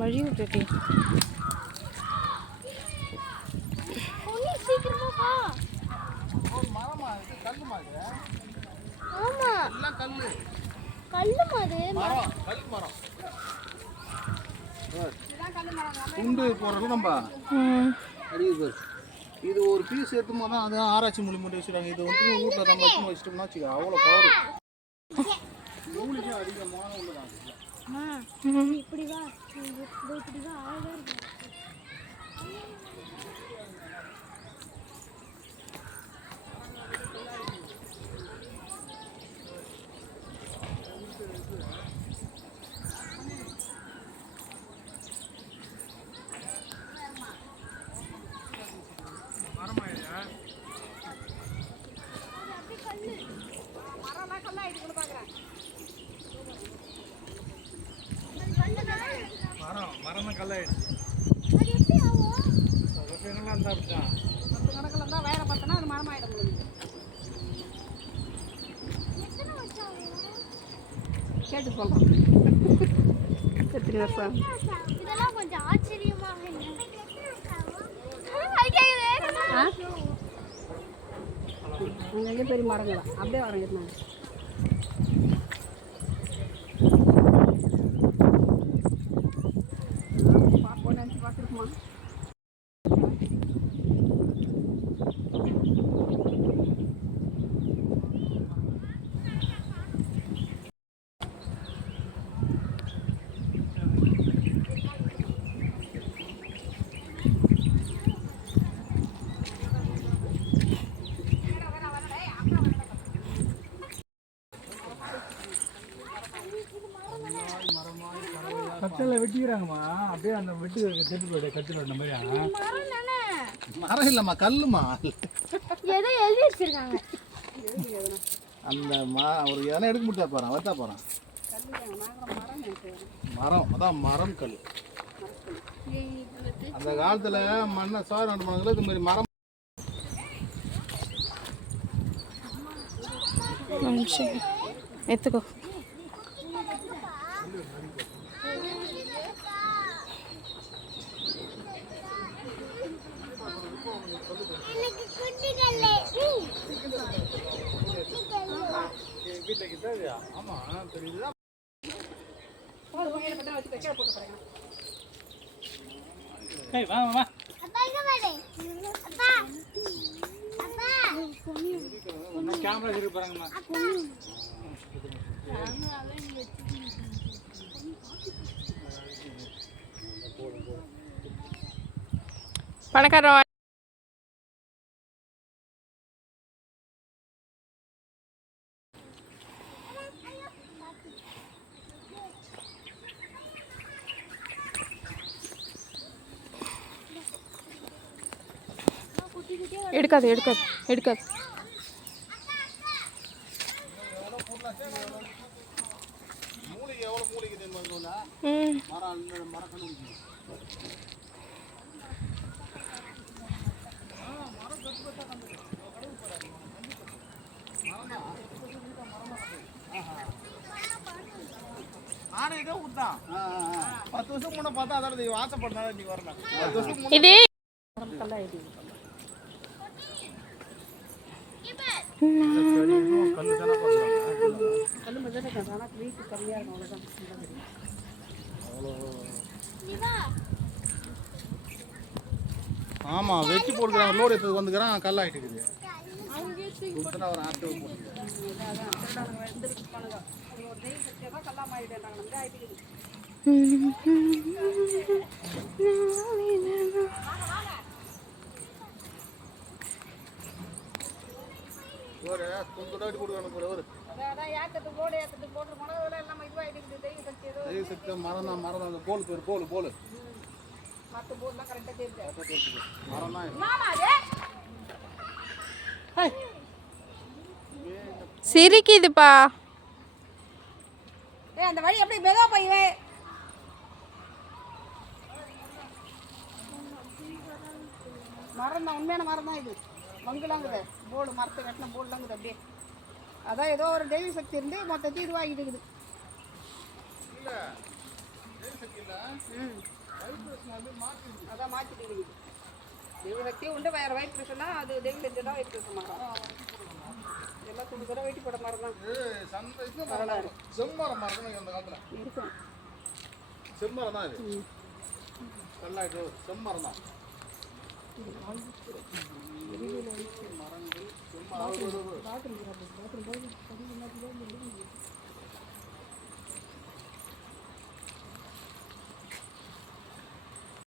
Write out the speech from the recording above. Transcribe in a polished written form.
வழி விட்டுட்டே துண்டு போடுறது நம்ம இது ஒரு பீஸ் எடுத்துமா தான் அது ஆராய்ச்சி மூலியமாக வச்சுருக்காங்க. இது வந்து வீட்டில் நம்ம வச்சு வச்சிட்டோம்னா வச்சுக்கோ அவ்வளோ பவர் அதிகமான உள்ளதான். இப்படி வா இப்படி வா அழகா இருக்கு. மரம் கல்லாயிடுச்சு. விஷயங்கள்லாம் இருந்தால் அப்படிதான் 10 கணக்கில் இருந்தால் வேற பார்த்தோன்னா அது மரம் ஆகிடும் உங்களுக்கு. கேட்டு சொல்கிறோம். எத்தனை வருஷம் இதெல்லாம் கொஞ்சம் ஆச்சரியமாக அங்கங்கே பெரிய மரங்களா அப்படியே வரங்க. கட்டில வெட்டிக்கிறாங்கம்மா. அப்படியே அந்த வெட்டு செட்டு போய்ட்டு கட்டில நம்ம மரம் இல்லைம்மா கல்லுமா. ஏதோ எழுதி வச்சிருக்காங்க. அந்த ஒரு இடம் எடுக்க முடியா போகிறான் வத்தா போகிறான். மரம் அதான் மரம் கல். அந்த காலத்தில் மண்ணை சார் நட்டு போனதுல இது மாதிரி மரம் எடுத்துக்கோ. ஆமாம் தெரியுது. கேமரா இருக்கு பாருங்கம்மா. பணக்காரன் எடுக்காது எடுக்காது எடுக்காது. இதே ஊத்தான் 10 வருஷம் முன்ன பார்த்தா அதாவது ஆசைப்பட்டனால நீ வரல 10 வருஷம் இது கல்லு தானே போடுறாங்க கல் மட்டும் தான் ஆனால் வீட்டு கம்மியாக இருக்கும் அவ்வளோதான். ஆமா வெட்டி போடுறாங்க லோடு எடுத்து வந்துக்கிறான் கல் ஆகிட்டு இருக்குது கொடுத்தா ஒரு ஆட்டு ஒரு துண்டாடி கொடுக்கணும் போல ஒரு தெய்வ சக்தி மரம் தான் அந்த போல் பேர் போல் மரம் தான் சிரிக்குதுப்பா. அந்த வழி அப்படியே மெதுவா போய்வே. மரம் தான், உண்மையான மரம் தான் இது. மங்குலாங்குது போர்டு, மரத்தை கட்டின போர்டுலாங்குது அப்படியே. அதான் ஏதோ ஒரு தெய்வ சக்தி இருந்து மொத்தத்தையும் இதுவாகிட்டு இருக்குது. அதான் மாற்றிட்டு இருக்குது. தெய்வ சக்தியும் உண்டு, வேறு வயிற்று பிரச்சனை அது தெய்வ சக்தி தான் வயிற்று பிரச்சனை மரம். எல்லாம் துணி கூட வெட்டி போட மரம் தான் செம்மரம் மரம் அந்த காலத்துல இருக்கும். செம்மரம் தான் இது கல்லாயிட்டு செம்மரம் தான் மரங்கள் செம்மரம்